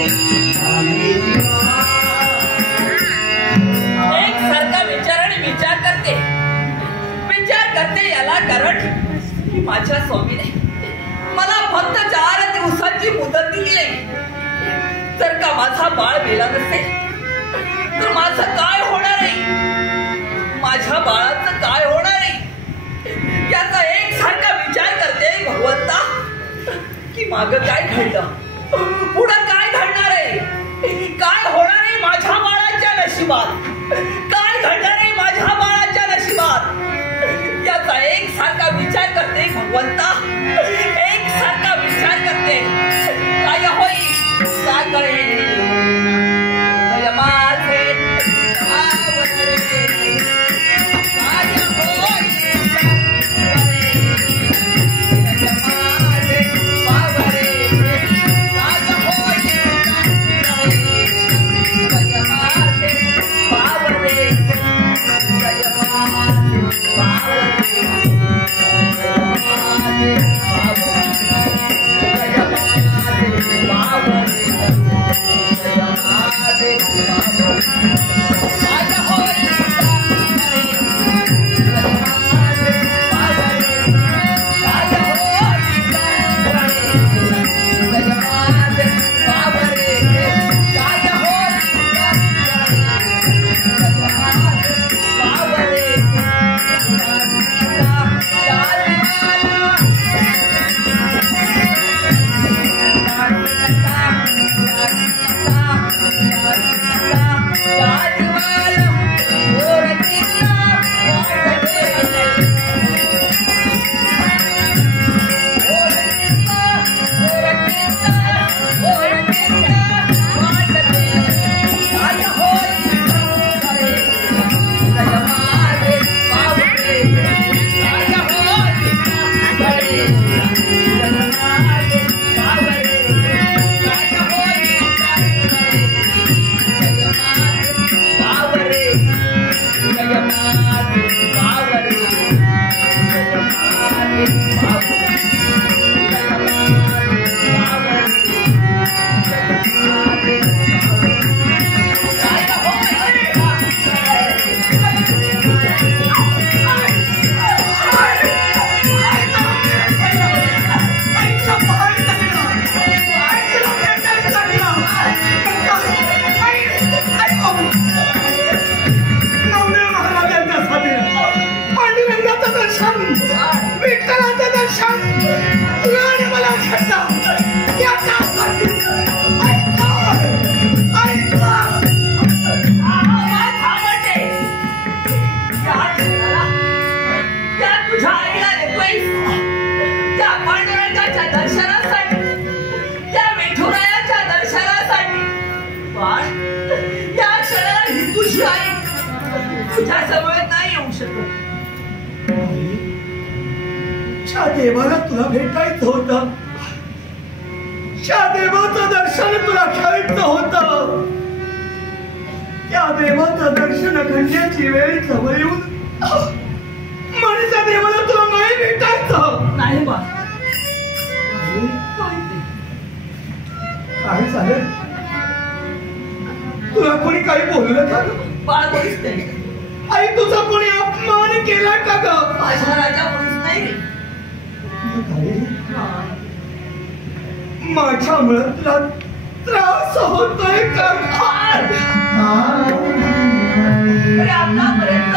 एक सारखा विचार करते याला कारण की माझ्या स्वामीने मला फक्त 4 दिवसांची मुदत दिली आहे. जर का माझा बाळ मेला नसेल तर माझं काय होणार आहे, माझ्या बाळाचं काय होणार आहे याचा एक सारखा विचार करते भगवंता की मागं काय घडलं, पुढं काय घडणार आहे, काय होणार आहे माझ्या बाळाच्या नशिबात, काय घडणार आहे माझ्या बाळाच्या नशिबात याचा एक सारखा विचार करते भगवंता, एक सारखा विचार करते. काय होईल काय करेल माझे देवाला तुला भेटायचं होतं, त्या देवाचं दर्शन तुला घ्यायचं होतं. त्या देवाचं दर्शन घडण्याची वेळ जवळ येऊन माझ्या देवाला तुला नाही भेटायचं. नाही बा काय झालं, तुला कोणी काही बोललं का? बाळ कोणीच नाही. आई तुझा कोणी अपमान केला का ग? माझ्या राजा कोणीच नाही. माझ्यामुळे तुला त्रास होतोय का? आतापर्यंत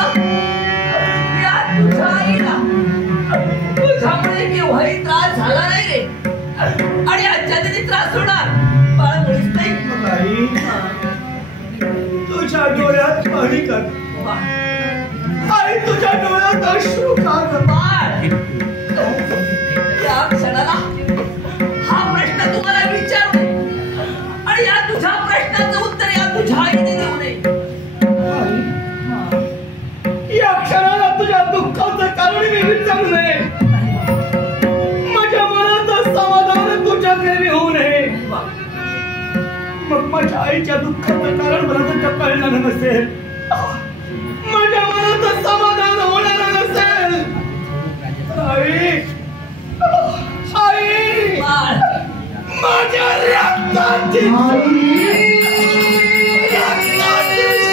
तुझ्या आईला तुझ्यामुळे केव्हाही त्रास झाला नाही रे, आणि आजच्या तरी त्रास होणार बाळ मुळीच नाही. तुझ्या डोळ्यात पाणी का? आई तुझ्या डोळ्यात अश्रू का? बाळ या क्षणाला हा प्रश्न तुम्हाला विचारू नये, आणि या तुझ्या प्रश्नाचं उत्तर या तुझ्या आईने देऊ नये. या क्षणाला तुझ्या दुःखाचं कारण मी विचारू नये, माझ्या मनाचं समाधान तुझ्याकडे होऊ नये. मग माझ्या आईच्या दुःखाचं कारण मला तुझ्या कळणार नसेल, माझ्या मनाचं समाधान होणार नसेल. आई आई माझ्या रक्ताची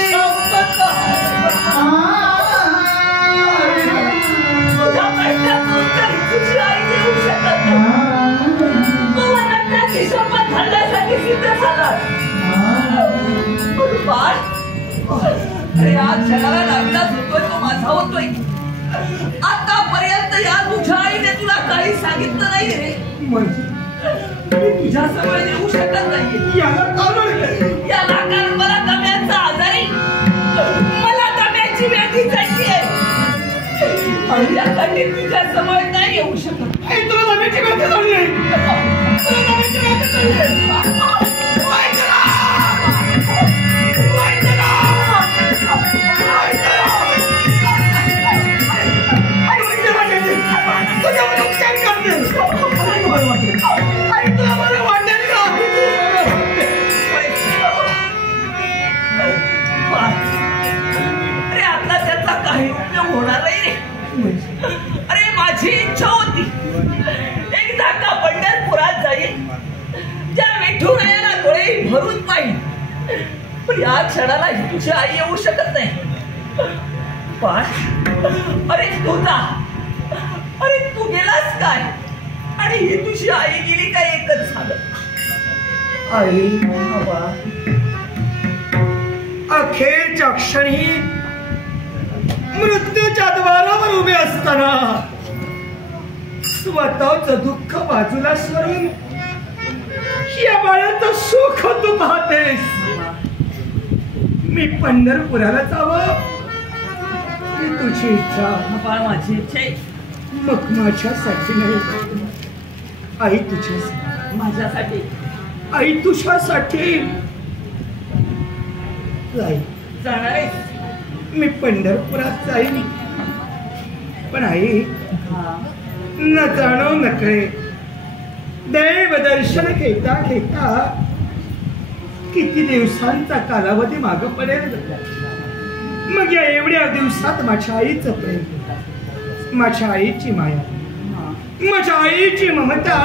शपथ तुझ्या प्रश्नाचं उत्तर तुझी आई देऊ शकत नाही. तू रक्ताची शपथ घालण्यासाठी सिद्ध झालास. बाळ, अरे या क्षणाला नाविलाज होतोय तो माझा होतोय. आतापर्यंत या तुझ्या आईने तुला काही सांगितलं नाही रे. मी तुझ्या समोर येऊ शकत नाही. याला कारण मला दम्याचा आजारी, मला दम्याची व्याधी झाली आहे. यासाठी तुझ्या समोर नाही येऊ शकत. तुला दम्याची व्याधी झाली आहे. अरे आता त्याचा काही उपयोग होणार नाही रे. अरे माझी इच्छा होती एकदा का पंढरपुरात जाईल, त्या विठुरायाला डोळे भरून पाहिजे. पण या क्षणाला ही तुझी आई येऊ शकत नाही. पण अरे तुझा, अरे तू गेलास काय आणि ही तुझी आई गेली काय एकच झालं. आई बाबा अखेरच्या क्षणी मृत्यूच्या द्वारावर उभे असताना स्वतःच दुःख बाजूला सरून या बाळाचं सुख तू पाहतेस. मी पंढरपुराला जावं ही तुझी इच्छा. माझी इच्छा आहे. मग माझ्यासाठी नाही आई, तुझ्यासाठी. माझ्यासाठी आई तुझ्यासाठी जाणार आहेस. मी पंढरपुरात जाईन. पण आई न जाणो नकळे देव दर्शन घेता घेता किती दिवसांचा कालावधी माग पडेल. मग या एवढ्या दिवसात माझ्या आईचं प्रेम, माझ्या आईची माया, माझ्या आईची ममता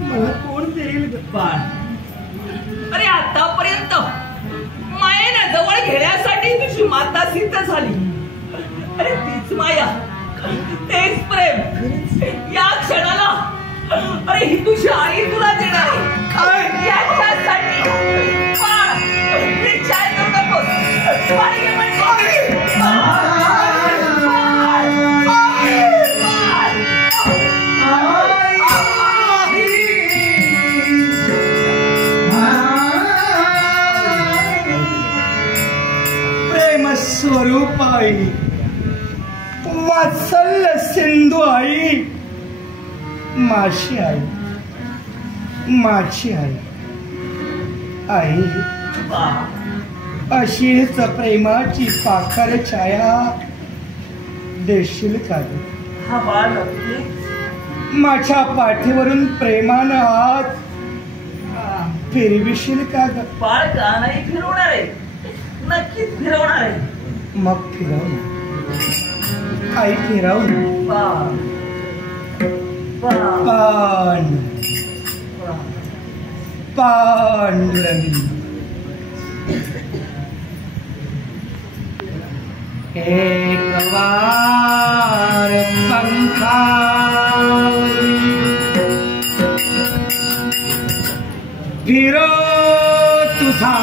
मला कोण देईल. बाळ, अरे आतापर्यंत मायेनं जवळ घेण्यासाठी तुझी माता सिद्ध झाली. अरे तीच माया, तेच प्रेम या क्षणाला अरे ही तुझी आई तुला देणार आहे. काय याच्यासाठी विचार नकोस. स्वरूप आई, वात्सल्य सिंधू आई, माझी आई, माझी आई. आई अशीच प्रेमाची पाखर छाया देशील का? माझ्या पाठीवरून प्रेमानं हात फिरविशील का? बाळ का नाही फिरवणार आहे, नक्कीच फिरवणार आहे. मग फिरव आई, फिरव. पांडुरंग एक वार पंखा फिरो तुझा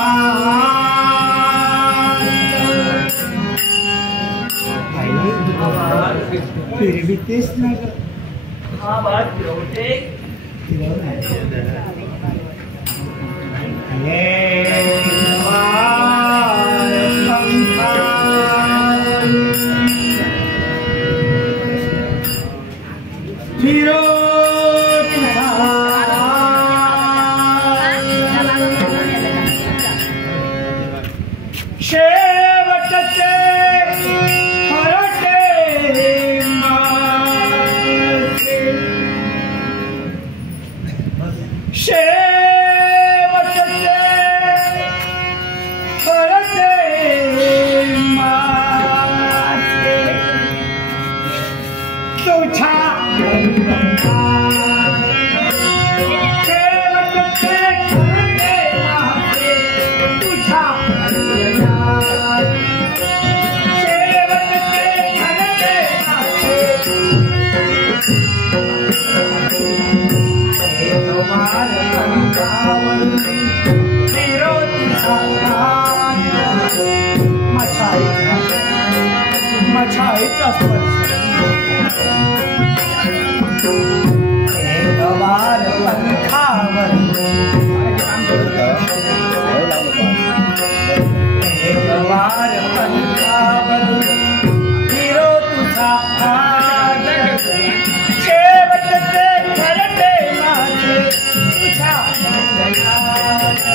फिरवितेस ना ग? हा बाळ फिरवते. फिरो शेवटचे माझ्या आईचा स्पर्श एक वार पंखावर एक वार पंखावर फिरो तुझा हात शेवटचे घरटे माझे तुझ्या अंगणात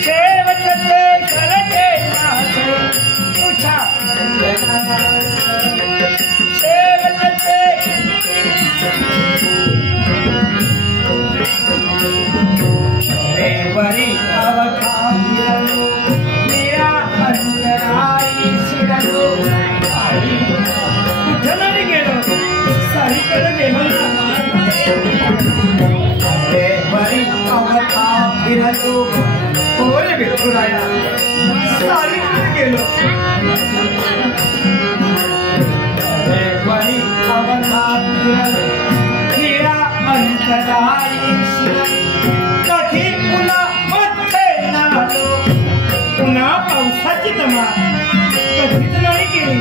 शेवटचे घरटे माझे तुझ्या वरी अवकाश मेरा अंतराई शिरलो कुठं नाही गेलो सारीकडे गेलो वरी अवकाश फिरलो बोल विठुराया सारीकडे गेलो वरी अवकाश फिरलो मेरा अंतराई शिरलो कधी पुन्हा मध्ये नालो पुन्हा पावसाची तमा कधीच नाही केली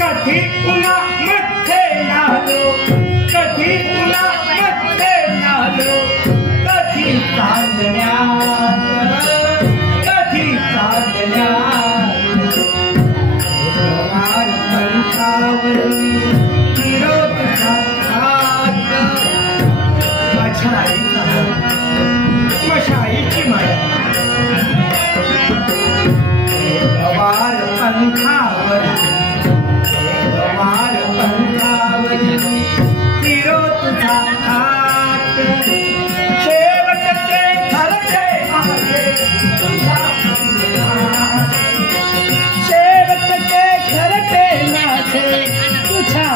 कधी पुन्हा मध्ये नालो कधी पुन्हा मध्ये नालो कधी चांदण्यात कधी चांदण्यात वार पंखावरती फिरत हात मशाईची माया वार पंखावर वार पंखावर फिरो तुझा हात शेवटचे घरटे माझे तुझ्या शेवटचे घरटे माझे तुझ्या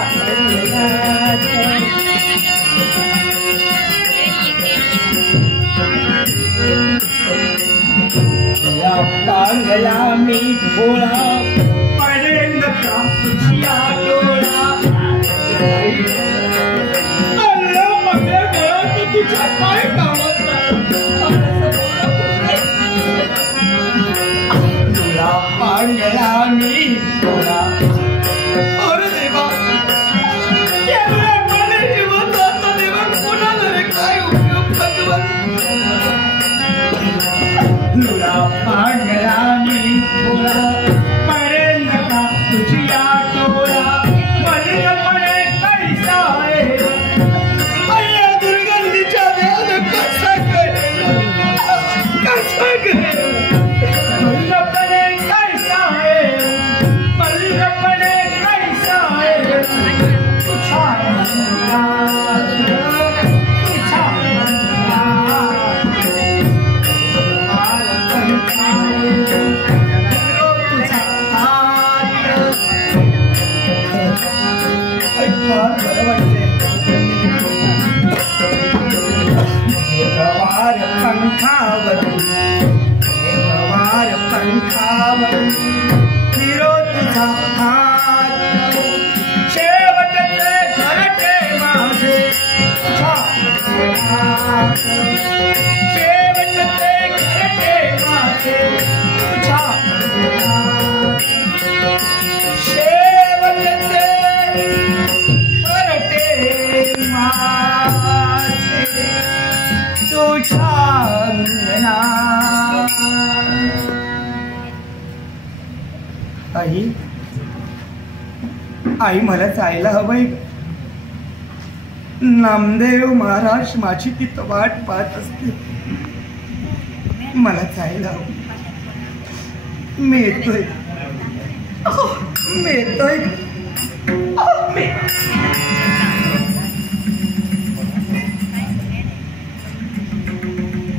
टांगला मी भोळा पडेल का तुझ्या डोळा अल्ला मग तुझ्या काय कामात तुला पांगला मी भोळा अरे देवा एवढ्या मला जीवन जाता देवा कोणाला रे काय उपयोग भगवान तुला पांगरानी तुला पडेल का तुझ्या डोळा मलिनपणे कैसा आहे अय्या दुर्गंधीच्या देवाला कसा करे मलिनपणे कैसा आहे मलिनपणे कैसा आहे तुझ्या वार पंखावर वार पंखावर फिरो तुझा हात शेवटचे घरटे माझे तुझ्या हात शेवटचे घरटे माझे तुझ्या हात शेवटचे घरटे माझे तुझ्या अंगणात आई आई मला जायला हवंय नामदेव महाराज माझी ती वाट पाहत असते मला जायला हवं मी येतोय मी येतोय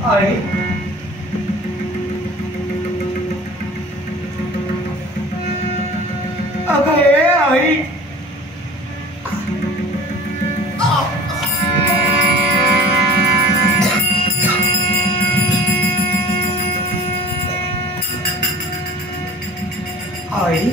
आई अगं हे आई आई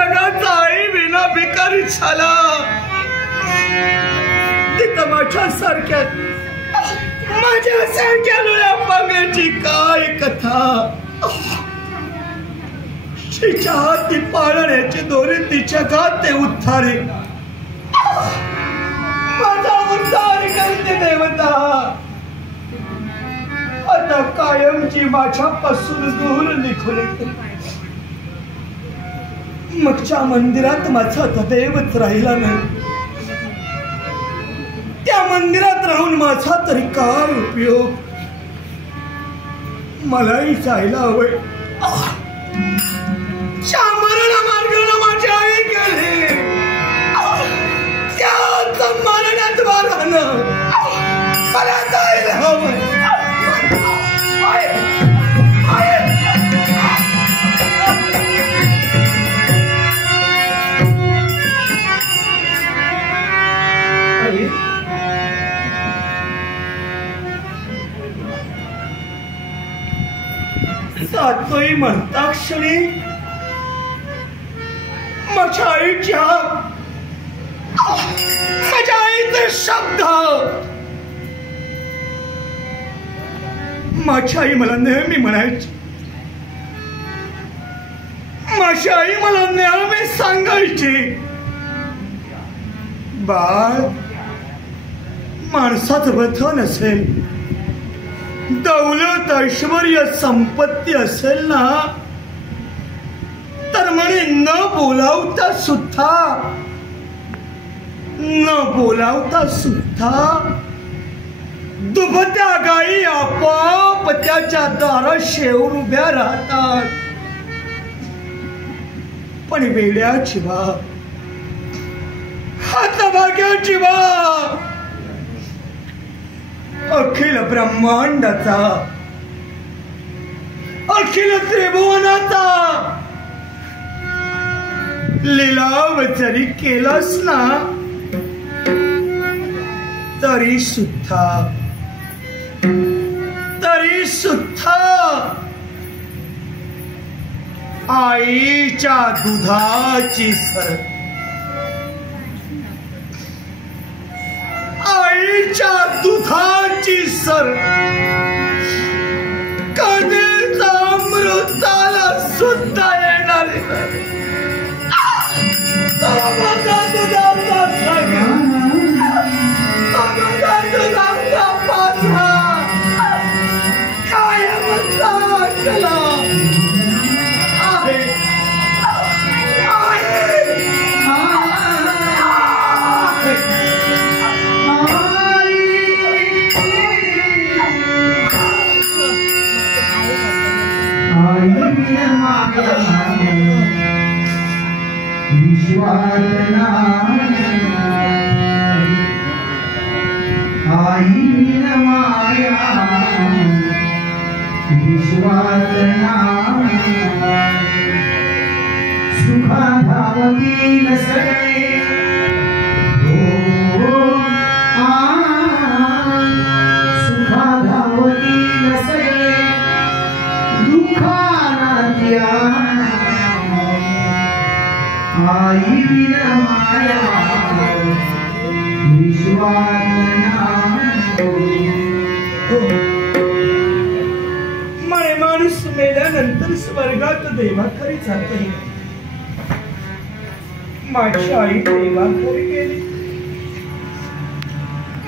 जगाचा आई विना भिकारी झाला तिथं माझ्यासारख्या लुळ्या पांगण्याची काय कथा. तिच्या हाती पाळण्याची दोरी तिच्या गाते उद्धारे. माझा उद्धार करते देवता. आता कायमची माझ्यापासून दूर निघून येते. मगच्या मंदिरात माझा देवच राहिला नाही. त्या मंदिरात राहून माझा तरी काय उपयोग. मलाही जायला हवंय. मरण मार्गाला माझी आई गेली. त्याच मरणात वारानं मला जायला हवंय. सातोई म्हणता क्षणी माझ्या आईचे शब्द. माझी आई मला नेहमी म्हणायची. माझी आई मला नेहमी सांगायची, बाळ, माणसाचं बंधन असेल, दौलत ऐश्वर्य संपत्ती असेल ना, तर म्हणे न बोलावता सुद्धा दुभत्या गायी आपोआप त्याच्या दारात शेवून उभ्या राहतात. पण वेड्याची बा, हतभाग्याची बा, अखिल ब्रह्मांडाचा, अखिल त्रिभुवनाचा लिलाव जरी केलास ना, तरी सुद्धा आईच्या दुधाची सर, आईच्या दुधाची सर कधीच अमृताला सुद्धा येणार नाही. माणूस मेल्यानंतर स्वर्गात देवाघरी जाते. माझी आई देवाघरी गेली.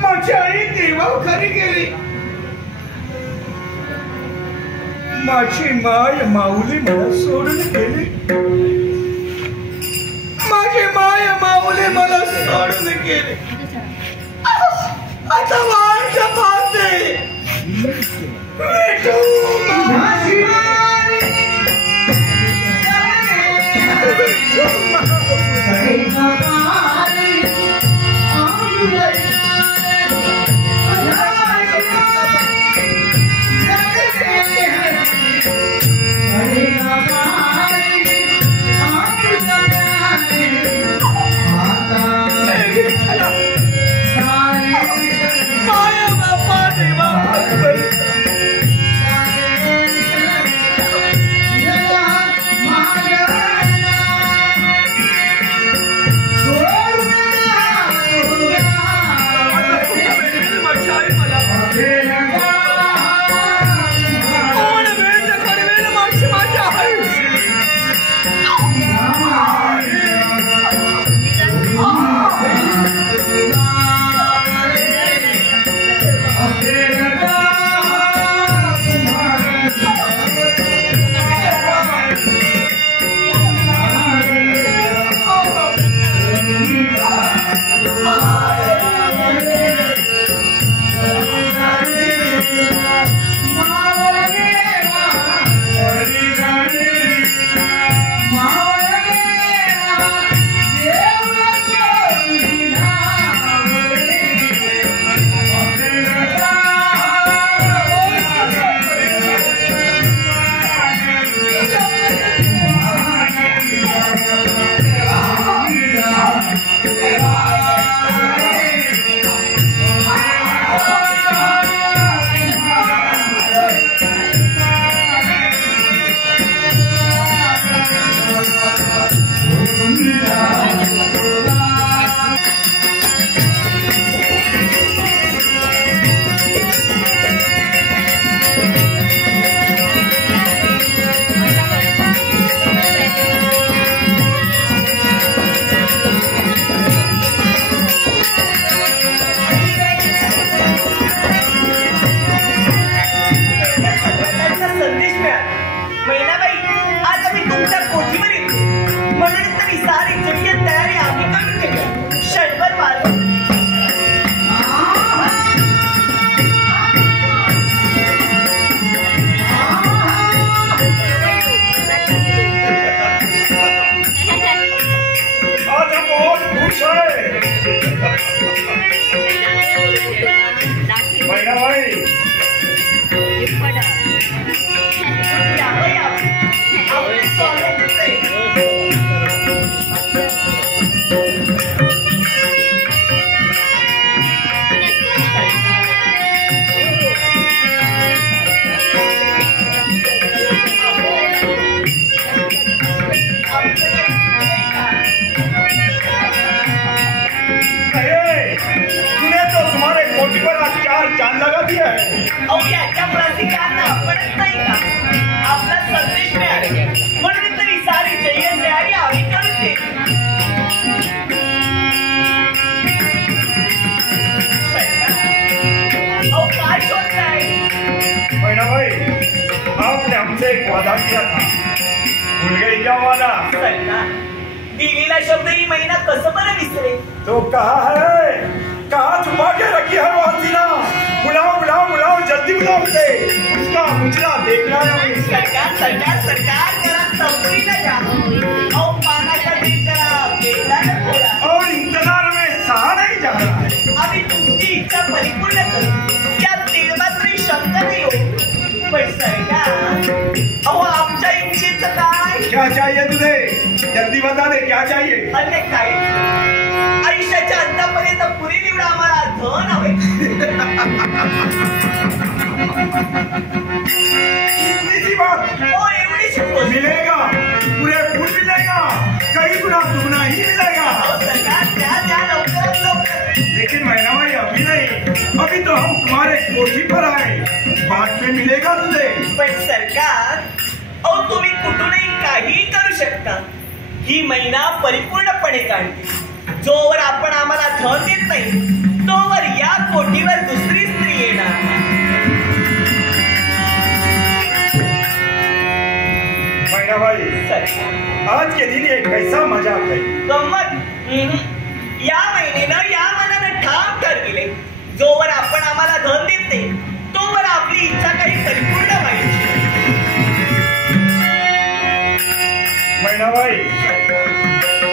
माझी आई देवाघरी गेली. माझी माय माऊली मला सोडून गेली. माझी माय माऊली मला सोडून गेली. आता वाट पाहते भेटू माझी दिलेला शब्द ही महिना कसं बरं विसरे? तो कहा है, कहा छुपा के रखी है वो हसीना। बुलाओ बुलाओ बुलाओ, जल्दी बुलाओ उसे, उसका मुचला देखना है। सरकार सरकार सरकार जरा संभली न जा और पानाचा दिन जरा बेटा न थोड़ा। और इंतजार में सहा नहीं जा रहा है। अभी तुमची इच्छा परिपूर्ण करू यात निर्मात्री शब्द नाही हो। पण सरकार अहो आमच्या इच्छेचं काय? क्या चाहिए तुझे? जल्दी बता दे क्या चाहिए? अरे काय आयुष्याच्या अंतापर्यंत पुरी निवडा आम्हाला धन हवे। इतनी बात? ओ एवढी शिकतो मिलेगा, पूरे फूल मिलेगा, कहीं गुना दुगना ही मिलेगा। सरकार क्या लवकर लवकर। लेकिन मैना भाई अभी नहीं, अभी तो हम तुम्हारे कोठी पर आए, बाद में मिलेगा तुझे। पण सरकार अहो तुम्ही कुठूनही काही करू शकता, ही महिना परिपूर्णपणे काढते। जोवर आपण आम्हाला धन देत नाही तोवर या कोठीवर दुसरी स्त्री येणार। मैना भाई आज के दिन एक कैसा मजाक है। गंमत या महिनेनं या मनानं ठाम ठरविले, जोवर आपण आम्हाला धन देत नाही तोवर आपली इच्छा काही परिपूर्ण व्हायची। मैना भाई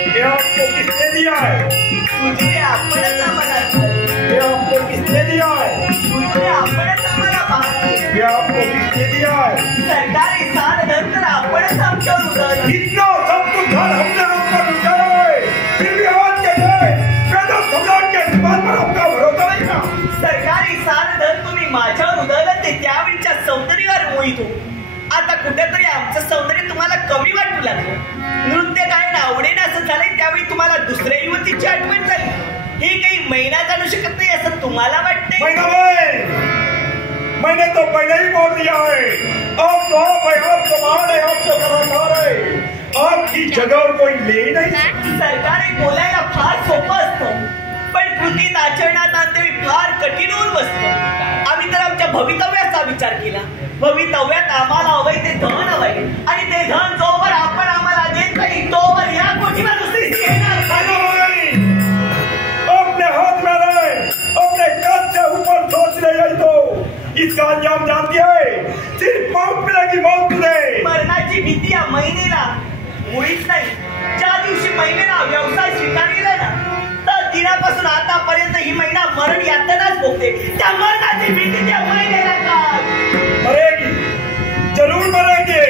ये आपको किसने दिया है? तुझे आपणच आम्हाला दिलं। ये आपको किसने दिया है? तुझे आपणच आम्हाला पाहतो। ये आपको किसने दिया है? सरकारी साथ धन तर आपणच आमच्यावर उधळलं। इतना सब कुछ धन हमने आप पर लुटाया है, फिर भी आवाज कैसे है? पैदल सम्राट के बात पर आपका भरोसा नहीं का? सरकारी साथ धन तुम्ही माझ्यावर उधळलं ते त्यावेळच्या सौंदर्यावर मोहित हो। आता कुठेतरी आमचं सौंदर्य तुम्हाला कमी वाटू लागलं। नृत्य गायन आवडेना असं झालंय, त्यावेळी तुम्हाला दुसऱ्या युवतीची आठवण झाली। हे काही महिना जाणू शकत नाही असं तुम्हाला वाटतंय? मैना भाई मैंने तो पहले ही बोल दिया है, अब तो आप है, आप तो मान है, आप तो कलाकार है, आपकी जगह और कोई ले ही नहीं। सरकार बोलायला फार सोपं असतं, पण कृतीत आचरणात आणते फार कठीण होऊन बसतं। आम्ही तर आमच्या भवितव्याचा विचार केला। भवितव्यात आम्हाला हवंय ते धन हवंय, आणि ते धन जोवर आपण आम्हाला देत नाही तोवर या कोठीवर दुसरी स्त्री येणार। अपने हाथ में रहे, अपने कद से ऊपर सोच ले जाए तो इसका अंजाम जानती है, सिर्फ मौत मिलेगी मौत तुझे। मरणाची भीती या महिनेला मुळीच नाही। ज्या दिवशी महिनेला व्यवसाय स्वीकारलेला ना तर दिनापासून आतापर्यंत ही महिना मरण यातनाच भोगते। त्या मरणाची भीती त्या महिनेला काय? मरेगी, जरूर मरेगी,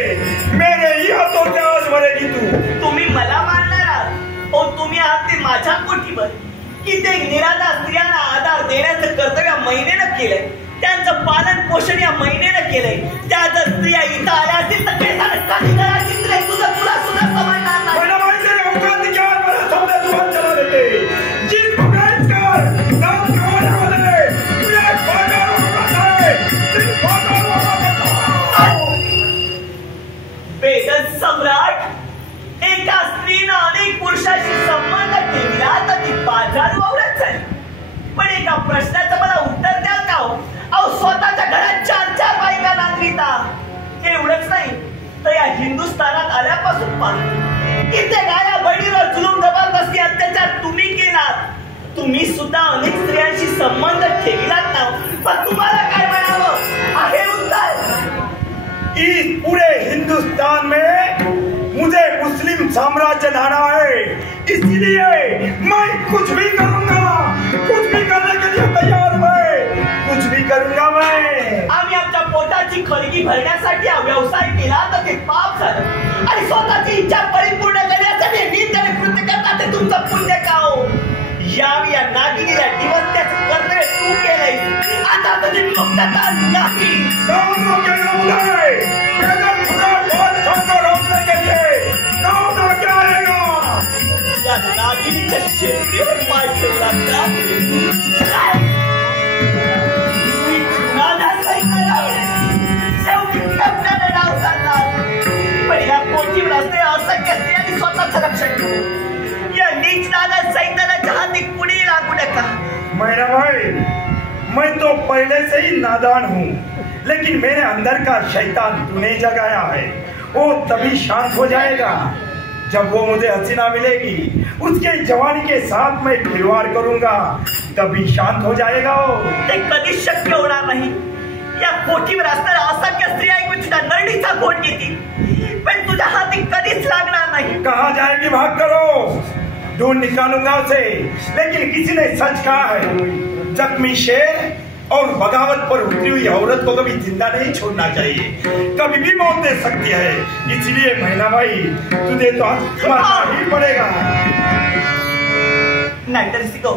मेरे ही हाथों से आज मरेगी तू। तुम्ही मला मारणार आहात ओ तुम्ही आहात ते माझ्या कोठीवर। कित्येक निराधार स्त्रियांना आधार देण्याचं कर्तव्य महिनेनं केलंय, त्यांचं पालन पोषण या महिनेनं केलंय। त्या जर स्त्रिया इथं आल्या असतील तर केसानं काही करायची तुला तुला सुद्धा समजणार नाही। मैना भाई तेरे औकात क्या है? मेरे सामने जुबान चला देते, जिस पकड़ कर नाम कमाने वाले तुझे बाजार होगा है, सिर्फ बाजार होगा। वेद सम्राट एका स्त्रीनं अनेक पुरुषाशी संबंध ठेवला तर ती बाजार वावरत झाली। पण एका प्रश्नाचं मला उत्तर द्याल का हो? अहो स्वतःच्या घरात 4-4 बायका नांगरिता। एवढंच नाही तर या हिंदुस्थानात आल्यापासून पाहतो इथे गाया बळीवर जुलूम जबरदस्ती अत्याचार तुम्ही केलात। तुम्ही सुद्धा अनेक स्त्रियांशी संबंध ठेवलात ना, पण तुम्हाला काय म्हणावं आहे उत्तर? इस पूरे हिंदुस्तान में मुझे मुस्लिम साम्राज्य लाना है, इसलिए मैं कुछ भी करूंगा, कुछ भी करने के लिए तैयार मैं, कुछ भी करूंगा मैं। आम्ही आमच्या पोटाची खळगी भरण्यासाठी हा व्यवसाय केला तर ते पाप झालं आणि स्वतःची इच्छा परिपूर्ण करण्यासाठी निंदने कृत्य करता ते तुमचं पुण्य का हो? या नागिनीला दिवसत्याचं कर्तव्य तू केलंय, आता तुझी मुक्तता नाही। कौन रोकेगा मुझे? पैदल खुदा बहुत ठोकर रोकने के लिए कौन आगे आएगा? या नागिनीच्या शेपटीवर पाय ठेवला का? शेवटी कपड्याने नाव सांगणार, पण या पोटीवर असते असंख्य स्त्रियांनी स्वतःचं रक्षण केलं। या नीच नादात सैतानाच्या हाती पुढे लागू नका। मैना भाई, मैं तो पहले से ही नादान हूँ, लेकिन मेरे अंदर का शैतान तूने जगाया है, वो तभी शांत हो जाएगा जब वो मुझे हसीना मिलेगी, उसके जवानी के साथ मैं खिलवाड़ करूंगा, तभी शांत हो जाएगा वो। ते कधीच शक्य होणार नाही। या कोठीवर असणाऱ्या असंख्य स्त्रिया एकूण तुझ्या नरडीचा घोट घेतील, पण तुझ्या हाती कधीच लागणार नाही। कहाँ जाएगी भाग करो, ढूंढ निकालूंगा उसे, लेकिन किसी ने सच कहा है, जख्मी शेर और बगावत पर उतरी हुई औरत को कभी जिंदा नहीं छोड़ना चाहिए, कभी भी मौत दे सकती है। इसलिए मैना भाई, तुझे तो मारना ही पड़ेगा। नाहीतर सिको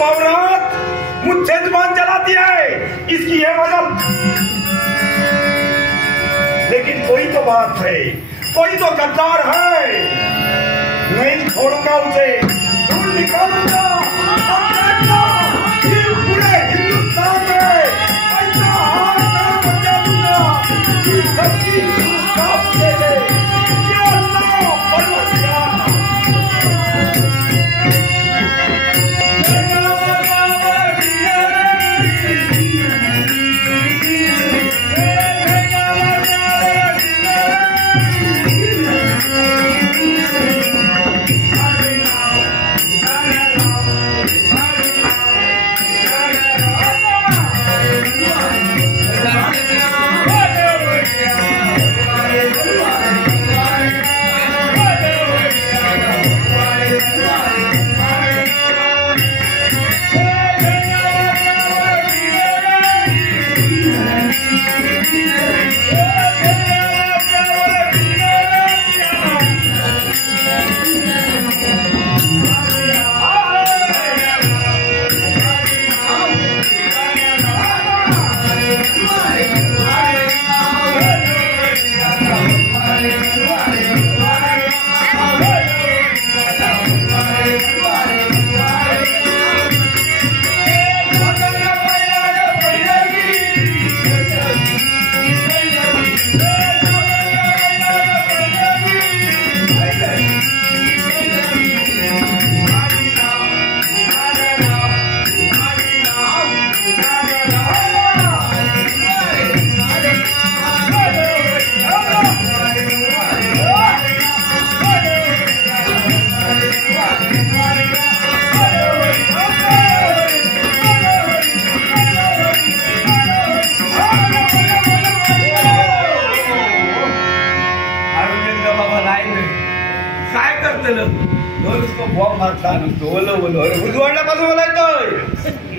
औरत मुझसे जुबान चलाती है, इसकी है वजह, लेकिन कोई तो बात है, कोई तो गद्दार है, नहीं छोड़ूंगा उसे, ढूंढ निकालूंगा, पूरे हिंदुस्तान में ऐसा हाथ बचा दूंगा कि सबकी साफ दे दे। ये अल्लाह परवरदिगार।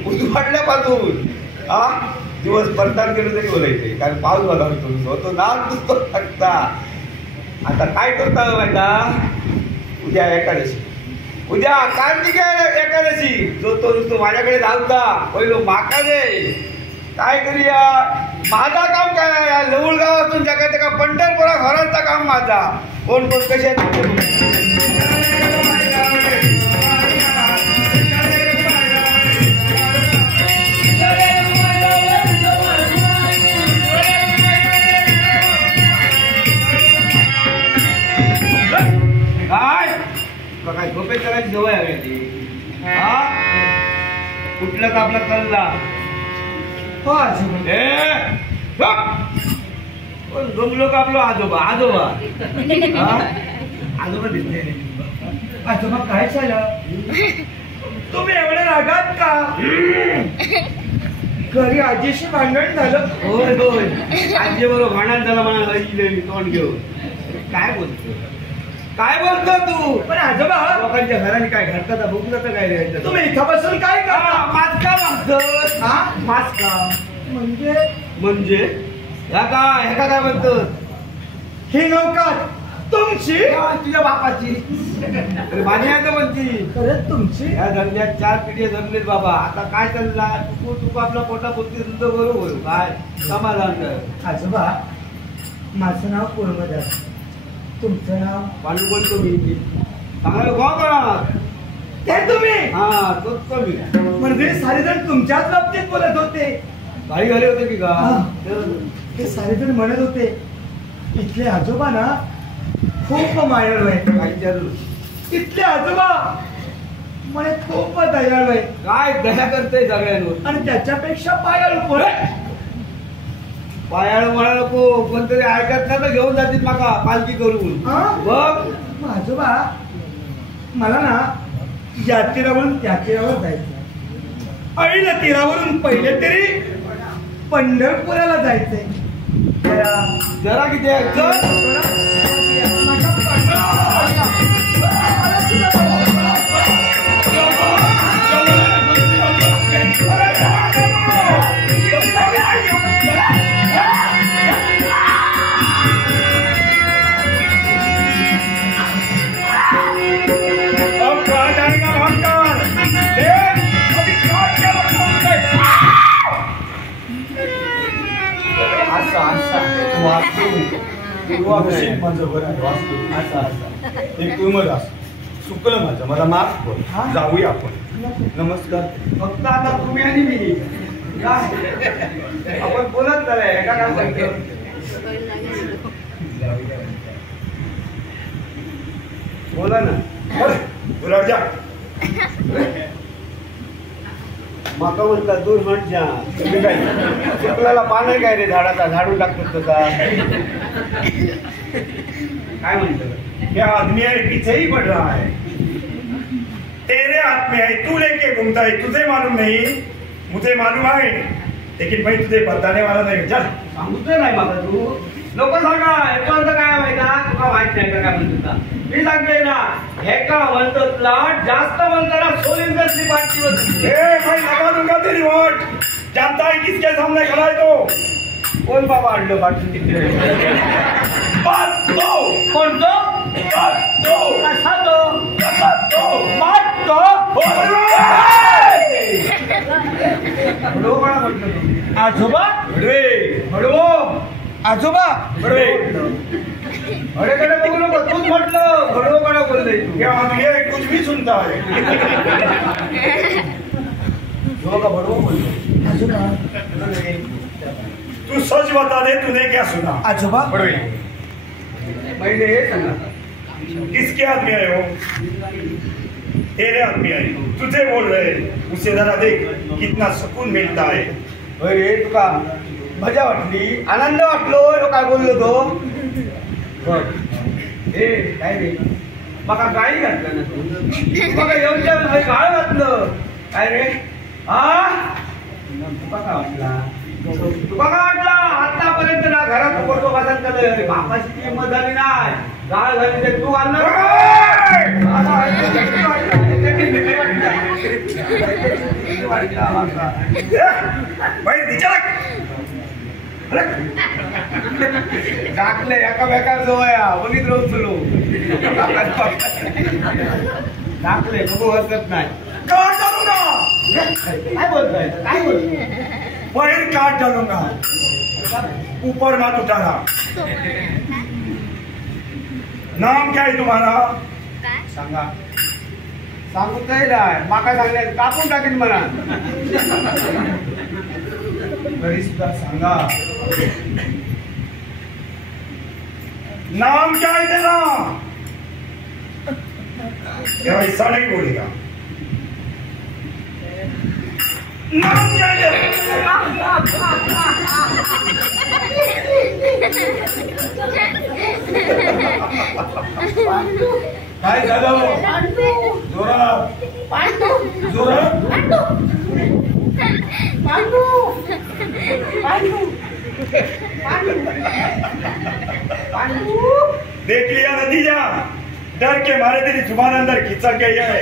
उजवाडल्यापासून हा दिवस परतान केलं तरी बोलायचे, कारण पाऊस बघा तो नाच नुसतो टाकता। आता काय करता माहिती, उद्या एकादशी, उद्या कार्तिक एकादशी, जो तो नुसतो माझ्याकडे धावता, पहिलो माका दे, काय करूया, माझा काम काय, लवळ गावातून जगा पंढरपुरा घरांचा काम माझा, कोण कोण कशा काय झोपेत कुठलं का आपला कल्ला हो आजोबा. पण गमलो का आपलं आजोबा आजोबा आजोबा दिसले नाही. आजोबा काय झालं? तुम्ही एवढे रागात का? घरी आजीशी भांडण झालं? होय होय आजी बरोबर भांडण झालं म्हणा तोंड घेऊन. काय बोलतो तू? पण आजोबा लोकांच्या घराने काय घरता भुकलं तर काय रे? तुम्ही इथं बसून काय करता? मास्का मागतोस. हा? मास्का म्हणजे म्हणजे ह्या काय म्हणतो? ही नौका तुमची? तुझ्या बापाची. माझी आहे तर म्हणती. खरंच तुमची? या धंद्यात 4 पिढी जमलेत बाबा. आता काय चालला तू आपला पोटा बोलते तुझं बरोबर काय समाधान कर. आजोबा माझं नाव कुर्मदास. तुमचं नाव? पाणी बोलतो मी. चांगलं गाव करा ते तुम्ही? हा तोच तो मी. म्हणजे सारेजण तुमच्याच बाबतीत बोलत होते. गाडी घाली होते की का? ते सारेजण म्हणत होते इथले आजोबा ना खूप मायाळू आहेत. इथले आजोबा म्हणे खूप दयाळू आहेत. काय दया करते सगळ्यांवर. आणि त्याच्यापेक्षा पायाळू कोण? पायाळू म्हणा नको कोणतरी ऐकत नाही तर घेऊन जातील माका पालखी करून. बघ मग आजोबा मला ना या तीरावरून त्या तीरावर जायचं. पहिल्या तीरावरून पहिले तरी पंढरपुराला जायचंय. जरा किती चुकलं माझं मला माफ कर. जाऊया आपण. नमस्कार. फक्त आता तुम्ही आणि मी आपण बोलत झालंय एका काय सांगतो. बोला ना. माका म्हणता दूर म्हणच्या शुक्लाला पानं काय रे झाडाचा झाडून टाकतो तसा. काय म्हणतो? क्या आदमी है पीछे ही पड़ रहा है. तेरे हाथ में है तू लेके घूमता है. तुझे मालूम नहीं मुझे मालूम है लेकिन मैं तुझे बताने वाला नहीं. चल सांगतोय नाही मला तू. लोक सांगा ह्याचा अर्थ काय माहिती का? तुला माहित नाही का काय म्हणतो? मी सांगते ना हेका म्हणतो लाट जास्त म्हणताना सोलिंगरची पार्टी होती. मैं लगा दूंगा तेरी वोट. जानता है किसके सामने खड़ा है तो? कोण बाबा आणलं पार्टी तिकडे? कोणतो? कसा तो? म्हटलं आजोबा भडवो आजोबा अडेकडे बघू नको. तूच म्हटलं भडवोकडे बोलले तू. क्या आदमी है कुछ भी सुनता है. जो का भडवो बोलतो. तू सच बता दे तूने क्या सुना? आजोबा मैंने ये सुना. किसके आदमी है वो? तेरे आदमी है. तुझे बोल रहे उसे जरा देख कितना सुकून मिलता है. रे तुका मजा वाटली आनंद वाटलो. काय बोललो तो बघ. ए काय रे मका गाडी घातलं ना तू. मका येऊन गाळ घातलं काय रे? हा तुका काय वाटला? तुका काय वाटला? आतापर्यंत ना घरात पडतो बसायला चालू बापाची ती हिंमत झाली नाही. गाळ घाली ते तू आणलं भाई विचार टाकले एका बेकार जवळ बघित रोज सुरू टाकले बघू हरकत नाही. काट डालूंगा. काय बोलतोय? काय बोलतोय? पैर काट डालूंगा. ऊपर मत उठाना. नाम क्या है तुम्हारा? सांगा. सांगू काय माका सांगले कापून टाकेन मला. तरी सुद्धा सांगा. नाम क्या है तेरा? ऐसा नहीं बोलेगा. नाम घ्यायला. काय झालं जोरात जोरात देख लिया नतीजा, डर के मारे तेरी जुबान अंदर खिंचा गई है.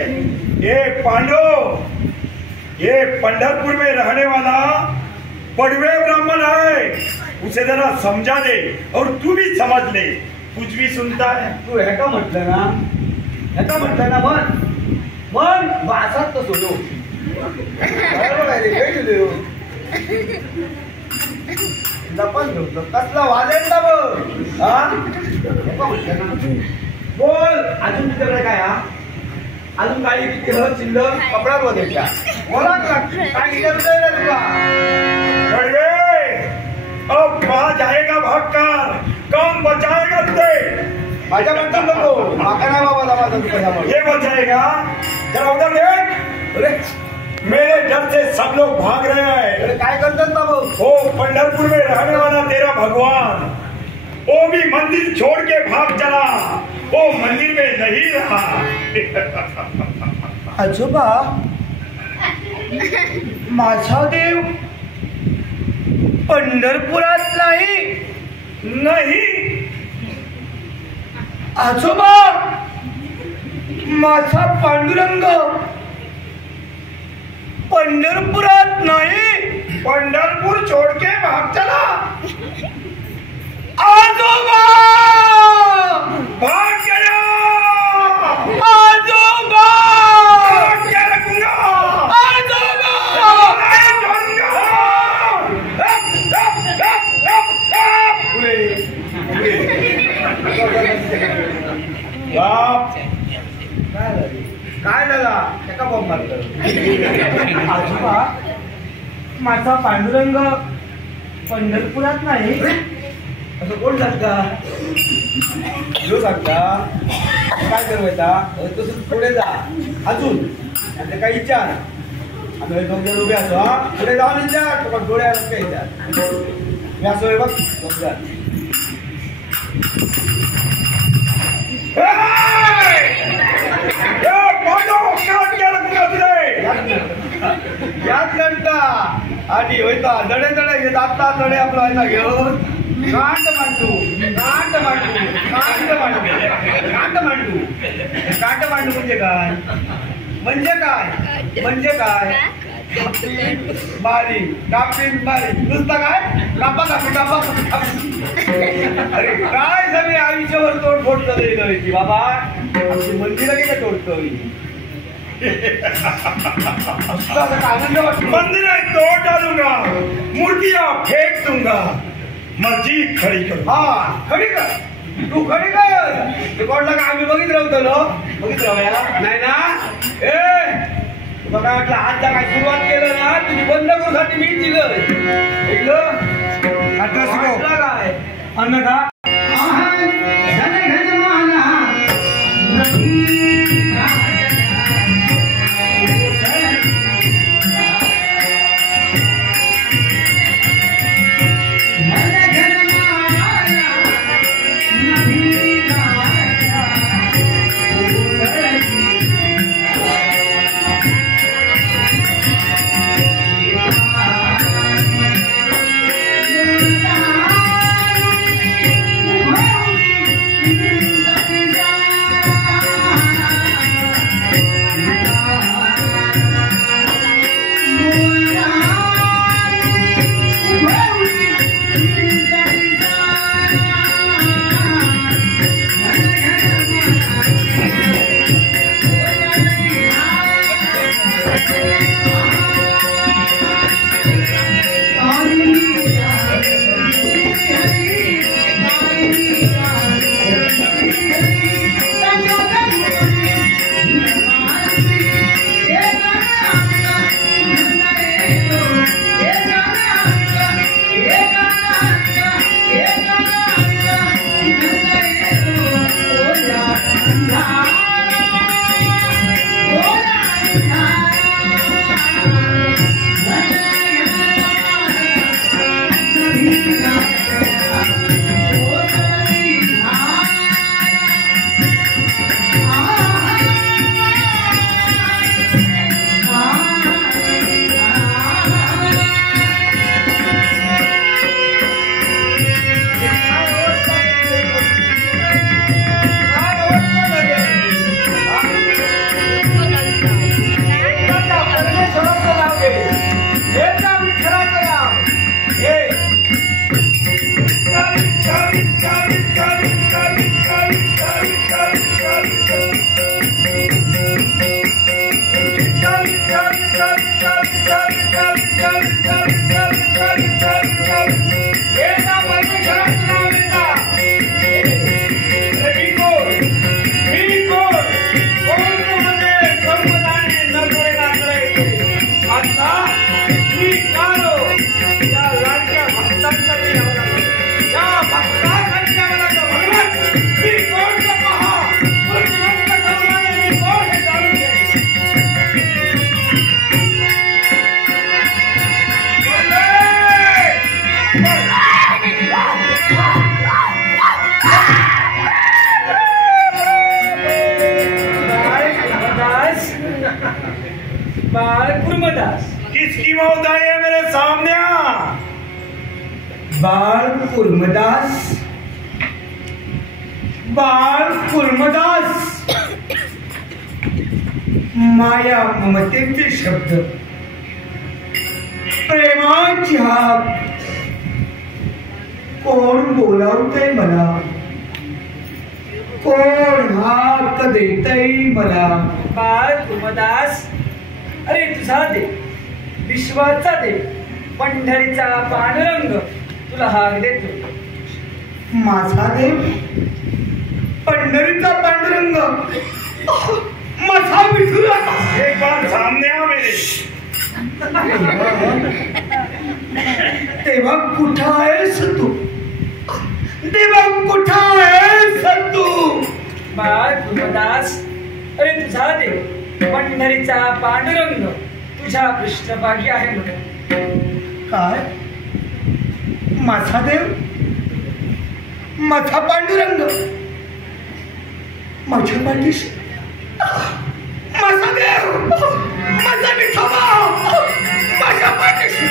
ये पांडव, ये पंढरपुर में रहने वाला पड़वे ब्राह्मण है, उसे जरा समझा दे और तू भी समझ ले. कुछ भी सुनता है. तू ह्याका म्हटलं ना, ह्याका म्हटलं ना मन वासात तर सोडू. बरोबर आहे रे, काही दिलो लपन ठेवतो कसला वाजेल बघ. हा बोल, अजून तुझ्याकडे काय? हा अजून काही किती शिल्लक कपडा बघायच्या बोला काय विचारतोय ना तुला. पड़वे, अब कहाँ जाएगा भागकर, कौन बचाएगा तुझे? माझ्या म्हणतो नको, माका नाही बाबा माझा तुझ्यामुळे. ये बचाएगा. जरा उधर देख. अरे मेरे डर से सब लोग भाग रहे हैं. अरे काय करतात ना भाऊ? वो पंढरपुर में रहने वाला तेरा भगवान, वो भी मंदिर छोड़ के भाग चला. वो मंदिर में नहीं रहा. आजोबा, माझा देव पंढरपुरात नहीं. आजोबा, माझा पांडुरंग पंढरपुरात नाही. पंढरपुर छोड़ के भाग चला. आजोबा, भाग गया. आजोबा, भाग के रखूंगा. आजोबा, नहीं छोड़ूंगा. बाप, काय झाला? एका बॉम्ब मारलं. आजोबा, माझा पांडुरंग पंढरपुरात नाही. असं कोण सांगता? जो सांगता काय करवायचा तसं पुढे जा अजून आणि काही विचार. आम्ही दोघे उभे असो. हा पुढे जाऊन विचार तुला डोळ्या काय विचार. मी असं बघ समजा. याच लढता आणि होता दडे दडे घेत आता दडे आपला व्हायचा घेऊन कांड मांडू कांड मांडू कांड मांडू कांड मांडू. कांड मांडू म्हणजे काय? म्हणजे काय बारी कापीन बारी नुसता काय कापा कापी कापा कापी. अरे काय सगळे आयुष्यावर तोडफोड चालली की बाबा. आमची मंदिरं गेले तोडतोय. आनंद वाटतो. मंदिर तोड़ डालूंगा, मूर्तियां फेंक दूंगा, मस्जिद खड़ी करूंगा. हा खडी कर, तू खडी कर. कोणला का आम्ही बघित राहतो ना, बघित राहूया नाही ना. ए तुला काय वाटलं आजच्या काय सुरुवात केलं ना तुझी बंद करूसाठी मी दिलं काय अन्न का. किसकी मौत आई है मेरे सामने? बाल कुर्मदास, बाल कुर्मदास, माया ममतेचे शब्द, प्रेमाची हाक, कोण बोलावतंय मला, कोण हाक देतय मला? बाळ कुर्मदास, अरे तुझा देव, विश्वाचा देव, पंढरीचा पांडुरंग तुला हाक देतो. माझा देव, पंढरीचा पांडुरंग, माझा विठुर, एक बार सामने आ मेरे. तेव्हा कुठं आहेस तू? तेव्हा कुठं आहेस तू? बाळ कुर्मदास, अरे तुझा देव, पंढरीचा पांडुरंग तुझ्या पृष्ठभागी आहे म्हणून. काय? माझा देव, माझा पांडुरंग माझ्या पाठीशी, माझा देव, माझा विठोबा माझ्या पाठीशी.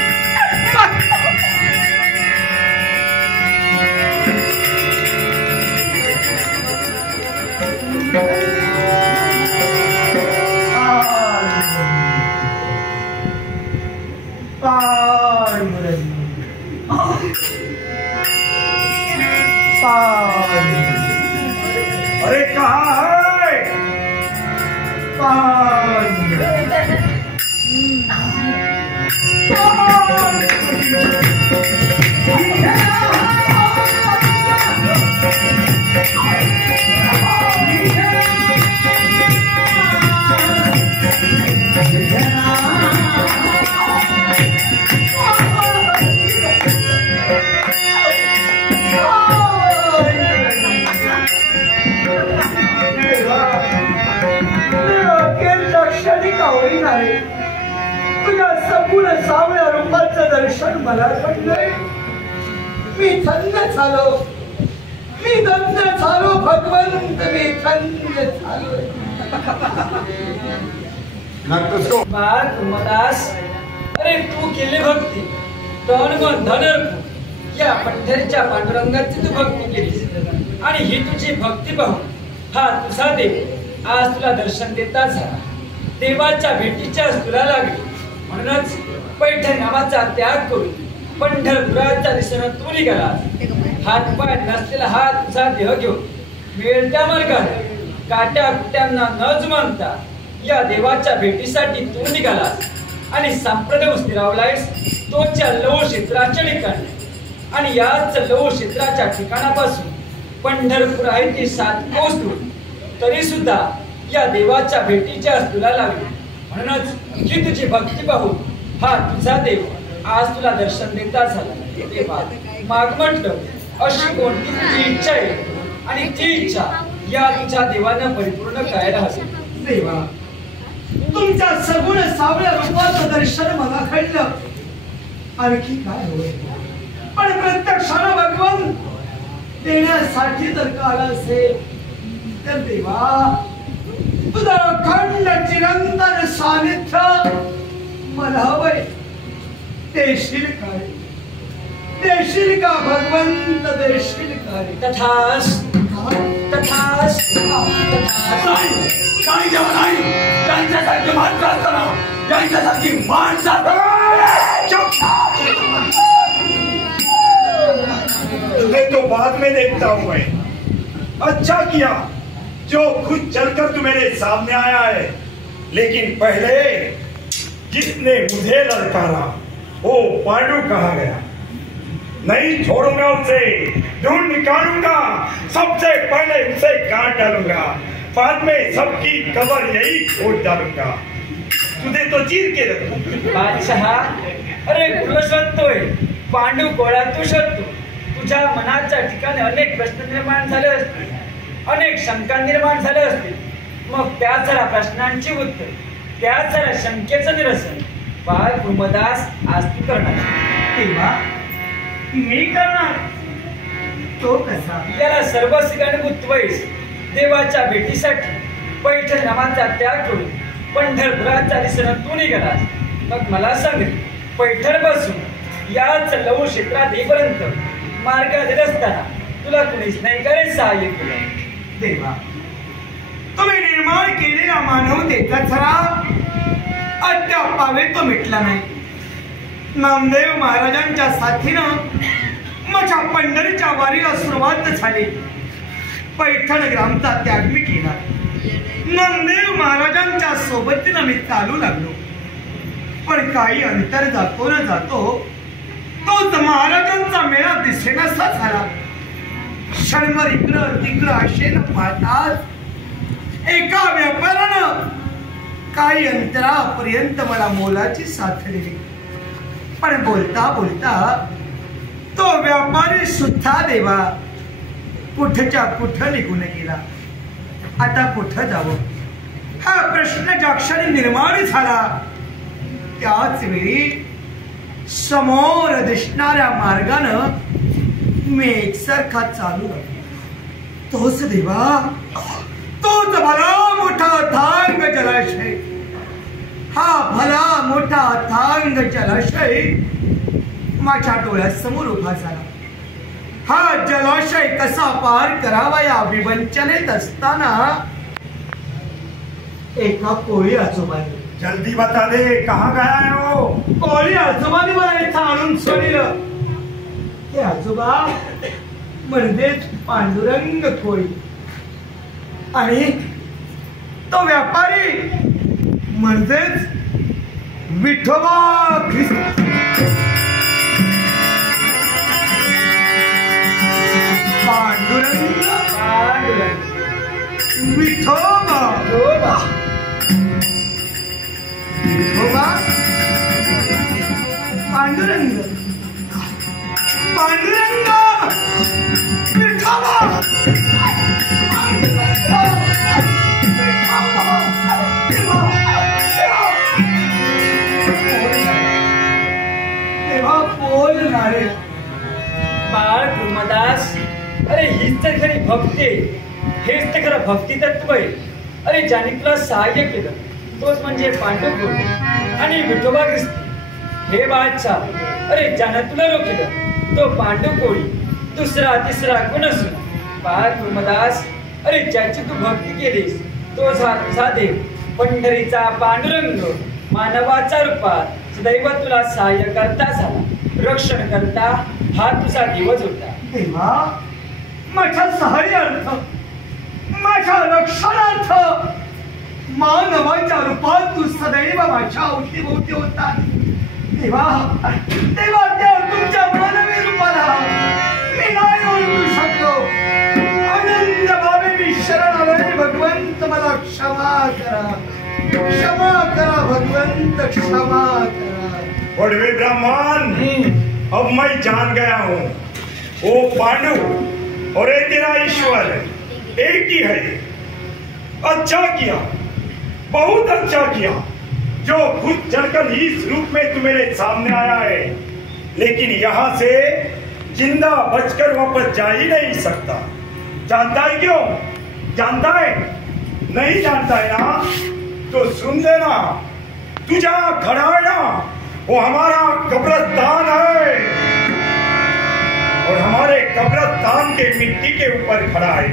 अरे कहाँ है? तुझ्या संपूर्ण सावळ्या रूपाचं दर्शन मला घडलंय. मी धन्य झालो, मी धन्य झालो भगवंत, मी धन्य झालो. बाळ कुर्मदास, अरे तू केली भक्ती, तन मन धन या पंढरीच्या पांडुरंगाची तू भक्ती केली, आणि ही तुझी भक्ती पाहून हा तुझा देव आज तुला दर्शन देता झाला. देवाच्या भेटीच्या तुला लागली, म्हणूनच पैठण नावाचा त्याग करून पंढरपुराच्या दिशेनं तू निघालास. हात पाय नसलेला हा तुझा देह घेऊन मिळत्या मार्गाने काट्या कुट्यांना न जुमानता या देवाच्या भेटीसाठी तू निघालास आणि संप्रदाय स्थिरावलायस तोच्या लव क्षेत्राच्या ठिकाणी. आणि याच लव क्षेत्राच्या ठिकाणापासून पंढरपूर आहे ती 7 कोस दूर, तरी सुद्धा या देवाच्या भेटीच्या तुला लागली. म्हणूनच ही तुझी भक्ती पाहून हा तुझा देव आज तुला दर्शन देता झाला. तेव्हा माग म्हटलं, अशी कोणती तुझी इच्छा आहे आणि ती इच्छा या तुझ्या देवानं परिपूर्ण करायला हवी. देवा, तुमच्या सगुण सावळ्या रूपाचं दर्शन मला घडलं, आणखी काय होय? पण प्रत्यक्षानं भगवान देण्यासाठी जर का आला असेल तर देवा, तुझं अखंड चिरंतन सानिध्य मला हवंय. देशील काय? देशील का भगवंत? देशील काय? तथास तथास नाही देवा, नाही. त्यांच्यासारखी माणसं असताना त्यांच्यासारखी माणसं तुझे तो बाद में देखता हूं मैं. अच्छा किया जो खुद चलकर तू मेरे सामने आया है, लेकिन पहले जिसने मुझे ललकारा वो पांडु कहाँ गया? नहीं छोड़ूंगा उसे, ढूंढ निकालूंगा, सबसे पहले उसे काट डालूंगा, बाद में सबकी कबर यही खोद डालूंगा, तुझे तो चीर के रखूंगा। बादशाह, अरे कुठं शोधतोय? पांडू गोळा तू शोधतो. तुझ्या मनाच्या ठिकाणी अनेक प्रश्न निर्माण झाले असतील, अनेक शंका निर्माण झाले असतील. मग त्या जरा प्रश्नांची उत्तर, त्या जरा शंकेचं निरसन बाळ ब्रह्मदास आज तू करणार. तेव्हा मी करणार तो कसा? याला सर्व सिगाणभूत वैस देवाच्या भेटीसाठी पैठण नावाचा त्याग करून पंढरपुराचा दिसणं तू निघालास. मग मला सांग, पैठण पासून याच लव क्षेत्रात येईपर्यंत मार्गात असताना तुला कुणीच नाही का रे सहाय्य केलं? देवा, तुम्ही निर्माण केलेला मानवतेचा छळा अद्याप पावे तो मिटला नाही. नामदेव महाराजांच्या साथीनं माझ्या पंढरीच्या वारीला सुरुवात झाली. पैठण ग्रामचा त्याग मी केला. नामदेव महाराजांच्या सोबतीनं मी चालू लागलो. पण काही अंतर जातो न जातो तोच महाराजांचा मेळा दिसेनासा झाला. क्षणभर इकडं तिकडं आशेनं पाहताच एका व्यापारानं काही अंतरापर्यंत मला मोलाची साथ दिली. पण बोलता बोलता तो व्यापारी सुद्धा देवा कुठच्या कुठं निघून गेला. आता कुठं जावं हा प्रश्न ज्या क्षणी निर्माण झाला त्याच वेळी समोर दिसणाऱ्या मार्गानं मी एकसारखा चालू लागलो. तोच देवा, तोच भला मोठा अथांग जलाशय, हा भला मोठा अथांग जलाशय माझ्या डोळ्यासमोर उभा झाला. हा जलाशय कसा पार करावा या विवंचनेत असताना एका कोळी आजोबाने, जल्दी बता दे कहाँ गया है वो? कोळी आजोबाने मला इथं आणून सोडलं. ते आजोबा म्हणजेच पांडुरंग कोळी आणि तो व्यापारी म्हणजेच विठोबा ख्रिस्त. पांडुरंग विठोबा विठोबा पांडुरंग पांडुरंग विठोबा तेव्हा बोलणारे बाळ ब्रह्मदास, अरे हीच तर खरी भक्ती आहे, हेच तर खरं भक्ती तत्व आहे. अरे ज्याने तुला सहाय्य केलं तोच म्हणजे पांडू आणि विठोबा ख्रिस्ती. हे बादशाह, अरे ज्यानं तुला रोखलं तो पांडू कोळी, दुसरा तिसरा कोण असून बाळ ब्रह्मदास, अरे ज्याची तू भक्ती केलीस तो तुझा देव पंढरीचा पांडुरंग मानवाचा रूपात सदैव तुला सहाय्य करता झाला, रक्षण करता हा तुझा दिवस होता. तेव्हा माझ्या सहाय्यार्थ, माझ्या रक्षणार्थ मानवाच्या रूपात तू सदैव माझ्या अवतीभोवती होता. तेव्हा तेव्हा त्या तुमच्या मानवी रूपाला मी नाही ओळखू शकलो. आनंद भावे मी शरण आलोय. भगवंत मला क्षमा करा, क्षमा करा भगवंत, क्षमा करा. बड़वे ब्राह्मण, अब मैं जान गया हूँ वो पांडु और ये तेरा ईश्वर एक ही है. अच्छा किया, बहुत अच्छा किया जो खुद चलकर इस रूप में तू मेरे सामने आया है. लेकिन यहाँ से जिंदा बचकर वापस जा ही नहीं सकता. जानता है क्यों? जानता है? नहीं जानता है ना? तो सुन लेना, तू जहाँ खड़ा है ना वो हमारा कब्रिस्तान है और हमारे कब्रिस्तान के मिट्टी के ऊपर खड़ा है.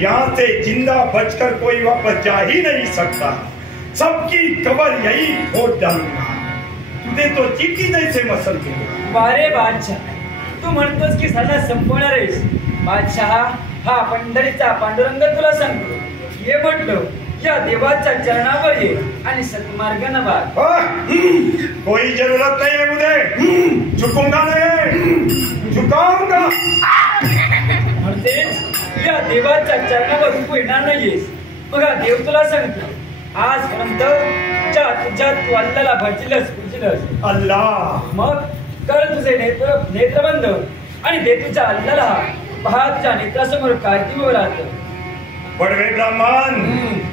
यहाँ से जिंदा बचकर कोई वापस जा ही नहीं सकता. सबकी कबर यही खोद डालूंगा. तुझे तो चीटी जैसे मसल दूंगा. वारे बादशाह, तू म्हणतोस की सदा संपवणार आहेस. बादशाह, हा पंढरीचा पांडुरंग तुला सांगतो, ये म्हटलं या देवाच्या चरणावर ये आणि सत्मार्गानं वाग. कोई जरूरत नहीं है मुझे, झुकूंगा नहीं, झुकाऊंगा. म्हणजेच या देवाच्या चरणावर तू येणार नाहीयेस. बघा देव तुला सांगतो, आजपर्यंत तुझ्या तू अल्लाला भजलस पूजलस. अल्लाह मग कर तुझे नेत्र बंद आणि दे तुझ्या अल्लाला पहा तुझ्या नेत्रासमोर काय ती राहतं. बड़वे ब्राह्मण,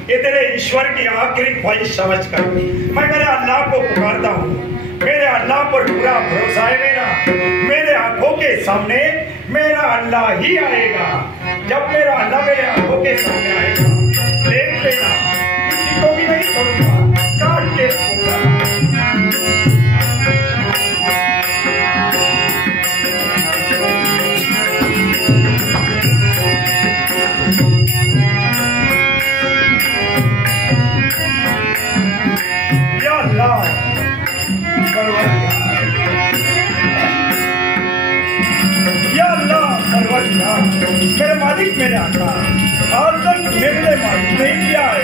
ये तेरे ईश्वर की आखिरी ख्वाहिश समझकर मैं मेरे अल्लाह को पुकारता हूँ. मेरे अल्लाह पर पूरा भरोसा है मेरा. मेरे आंखों के सामने मेरा अल्लाह ही आएगा. जब मेरा अल्लाह मेरे आंखों के सामने आएगा, देख लेना, किसी को भी नहीं छोड़ूंगा, काट के रखूंगा. मेरे मालिक मेरे आका, आज तक मेरे मालिक नहीं किया है,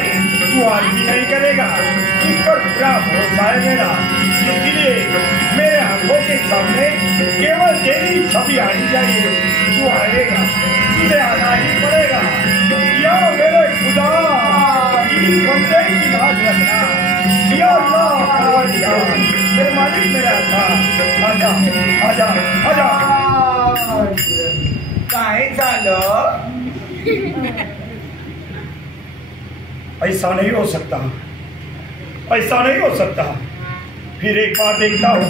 तू आज भी नहीं करेगा. इस पर पूरा भरोसा है मेरा. इसलिए मेरे आंखों के सामने केवल तेरी छवि आनी चाहिए. तू आएगा, तुझे आना ही पड़ेगा. या मेरे खुदा, इस बंदे की बात रखना. या अल्लाह, मेरे मालिक मेरे आका, आजा आजा आजा. काय झालं? ऐसा नहीं हो सकता, ऐसा नहीं हो सकता. फिर एक बार देखता हूँ.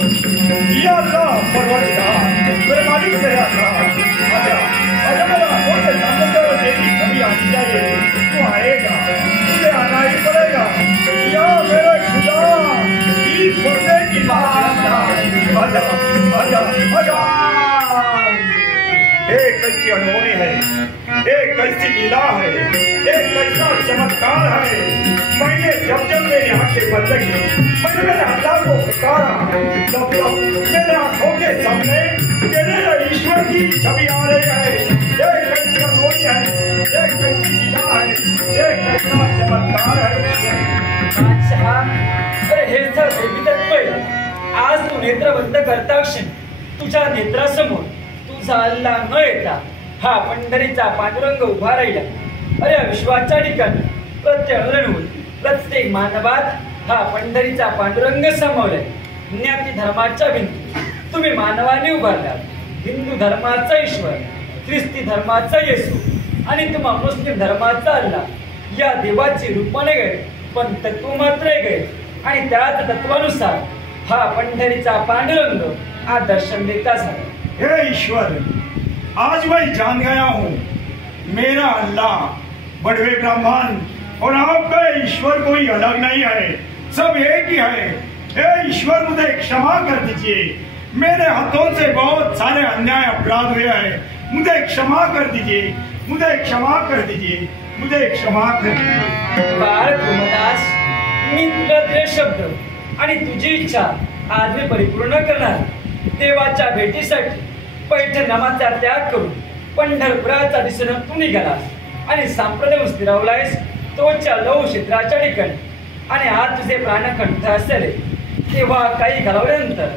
या अल्लाह परवरदिगार, मेरे मालिक मेरे अल्लाह, आजा आजा. मेरा आंखों के सामने तो तेरी छवि आनी चाहिए. तू आएगा, तुझे आना ही पड़ेगा. या मेरे खुदा, इस मुर्दे की बात रखना. आजा आजा आजा. एक कैसी अनहोनी है, एक कैसी लीला है, एक कैसा चमत्कार है. मैंने जब मेरी आंखें बंद की, मैंने मेरे अल्लाह को पुकारा, तब मेरे आंखों के सामने तेरे ईश्वर की छवि आ रही है. एक कैसी अनहोनी है, एक कैसी लीला है, एक कैसा चमत्कार है. अरे हे सर देवी तत्व, आज तू नेत्र बंद करता क्षणी तुझ्या नेत्रासमोर तुझा अल्लाह न येता हा पंढरीचा पांडुरंग उभा राहिला. अरे विश्वाच्या ठिकाणी प्रत्येक मानवात हा पंढरीचा पांडुरंग सामावलाय. ज्ञाती धर्माच्या भिंती तुम्ही मानवाने उभारला. हिंदू धर्माचा ईश्वर, ख्रिस्ती धर्माचा येशू आणि तुम्हा मुस्लिम धर्माचा अल्लाह या देवाची रूपाने गए, पण तत्व मात्र गए. आणि त्याच तत्वानुसार हा पंढरीचा पांडुरंग आज दर्शन देता झाला. हे ईश्वर, आज मैं जान गया हूँ मेरा अल्लाह बड़वे ब्राह्मण और आपका ईश्वर कोई अलग नहीं है, सब एक ही है. हे ईश्वर, मुझे क्षमा कर दीजिए. मेरे हाथों से बहुत सारे अन्याय अपराध हुए हैं. मुझे क्षमा कर दीजिए, मुझे क्षमा कर दीजिए, मुझे क्षमा कर दीजिए. बाळ कुमदास, मी तुला ते शब्द आणि तुझी इच्छा आज मी परिपूर्ण करणार. देवाच्या भेटीसाठी पैठणनामाचा त्याग करून पंढरपुराचा दिशेनं तू निघालास आणि सांप्रदाय स्थिरावलायस तोच्या लव क्षेत्राच्या ठिकाणी. आणि आज तुझे प्राण कंठ असले तेव्हा काही घालवल्यानंतर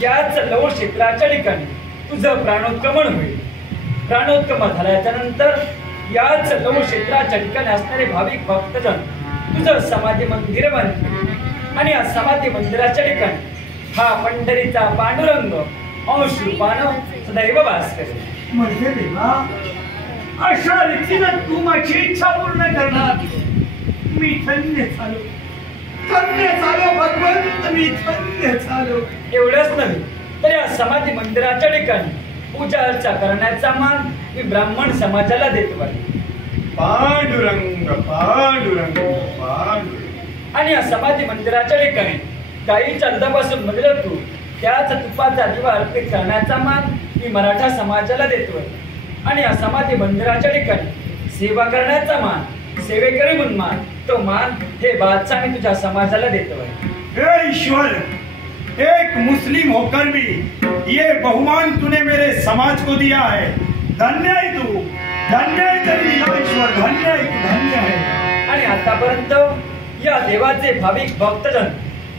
याच लव क्षेत्राच्या ठिकाणी तुझं प्राणोत्क्रमण होईल. प्राणोत्क्रमण झाल्याच्या नंतर याच लव क्षेत्राच्या ठिकाणी असणारे भाविक भक्तजन तुझं समाधी मंदिर बांधतील. आणि या समाधी मंदिराच्या ठिकाणी हा पंढरीचा पांडुरंग अंश रूपानं सदैव वास करेल. म्हणजे देवा, अशा रीतीनं तू माझी इच्छा पूर्ण करणार. मी धन्य झालो, धन्य झालो भगवंत, मी धन्य झालो. एवढंच नव्हे तर या समाधी मंदिराच्या ठिकाणी पूजा अर्चा करण्याचा मान मी ब्राह्मण समाजाला देतो आहे. पांडुरंग पांडुरंग पांडुरंग. आणि या समाधी मंदिराच्या ठिकाणी गाईच्या दुधापासून मंदिरात तू त्याच तुपाचा दिवा अर्पित करण्याचा मान मी मराठा समाजाला देतोय. आणि या समाधी मंदिराच्या ठिकाणी सेवा करण्याचा मान, सेवेकरी म्हणून मान, तो मान हे बादशाह मी तुझ्या समाजाला देतोय. हे ईश्वर, एक मुस्लिम होकर भी ये बहुमान तूने मेरे समाज को दिया है. धन्य है तू, धन्य है तेरी लीला ईश्वर, धन्य है तू, धन्य है. आणि आतापर्यंत या देवाचे भाविक भक्तजन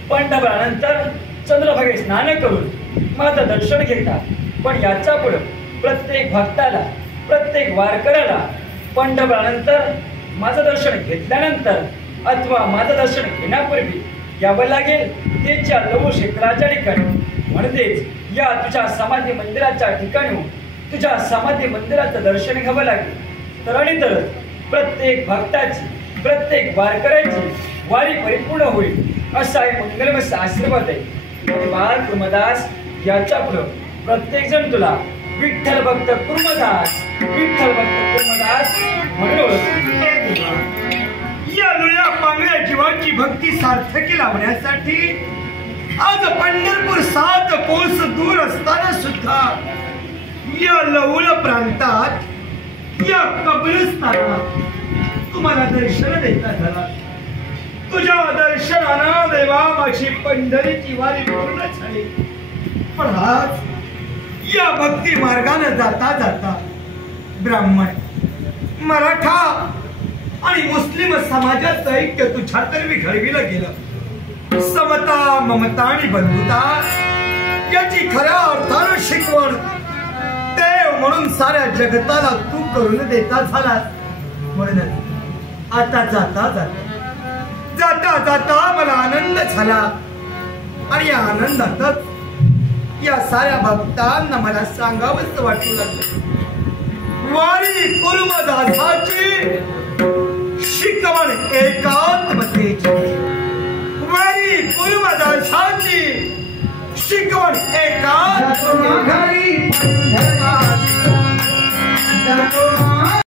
पंढरपुरानंतर चंद्रभागे स्नान करून माझं दर्शन घेतात. पण याच्या पुढे प्रत्येक भक्ताला, प्रत्येक वारकऱ्याला पंढरपुरानंतर माझं दर्शन घेतल्यानंतर अथवा माझं दर्शन घेण्यापूर्वी यावं लागेल त्याच्या लघु क्षेत्राच्या ठिकाणी, म्हणजेच या तुझ्या समाधी मंदिराच्या ठिकाणी तुझ्या समाधी मंदिराचं दर्शन घ्यावं लागेल. तर आणि तरच प्रत्येक भक्ताची, प्रत्येक वारकऱ्याची वारी परिपूर्ण होईल असा एक मंगलमय आशीर्वाद आहे. बाळ कुर्मदास, याच्या पुढे प्रत्येक जण तुला विठ्ठल भक्त कुर्मदास, विठ्ठल भक्त कुर्मदास म्हणून या जुळ्या पांगळ्या जीवाची भक्ती सार्थकी लावण्यासाठी आज पंढरपूर 7 कोस दूर असताना सुद्धा या लवळ प्रांतात, या कब्रस्तानात तुम्हाला दर्शन देता झाला. तुझ्या दर्शनानं देवा माझी पंढरीची वारी पूर्ण झाली. पण आज या भक्ती मार्गाने जाता जाता ब्राह्मण, मराठा आणि मुस्लिम समाजाचं ऐक्य तुझ्यातर्फे घडविलं गेलं. समता, ममता आणि बंधुता याची खऱ्या अर्थानं शिकवण देव म्हणून साऱ्या जगताला तू करून देता झालास. म्हणूनच आता जाता जाता जाता जाता मला आनंद झाला आणि या आनंदातच या साऱ्या भक्तांना मला सांगावंच वाटू लागलं. वारी कुर्मदासाची शिकवण एकात्मतेची, वारी कुर्मदासाची शिकवण एकात्मतेची.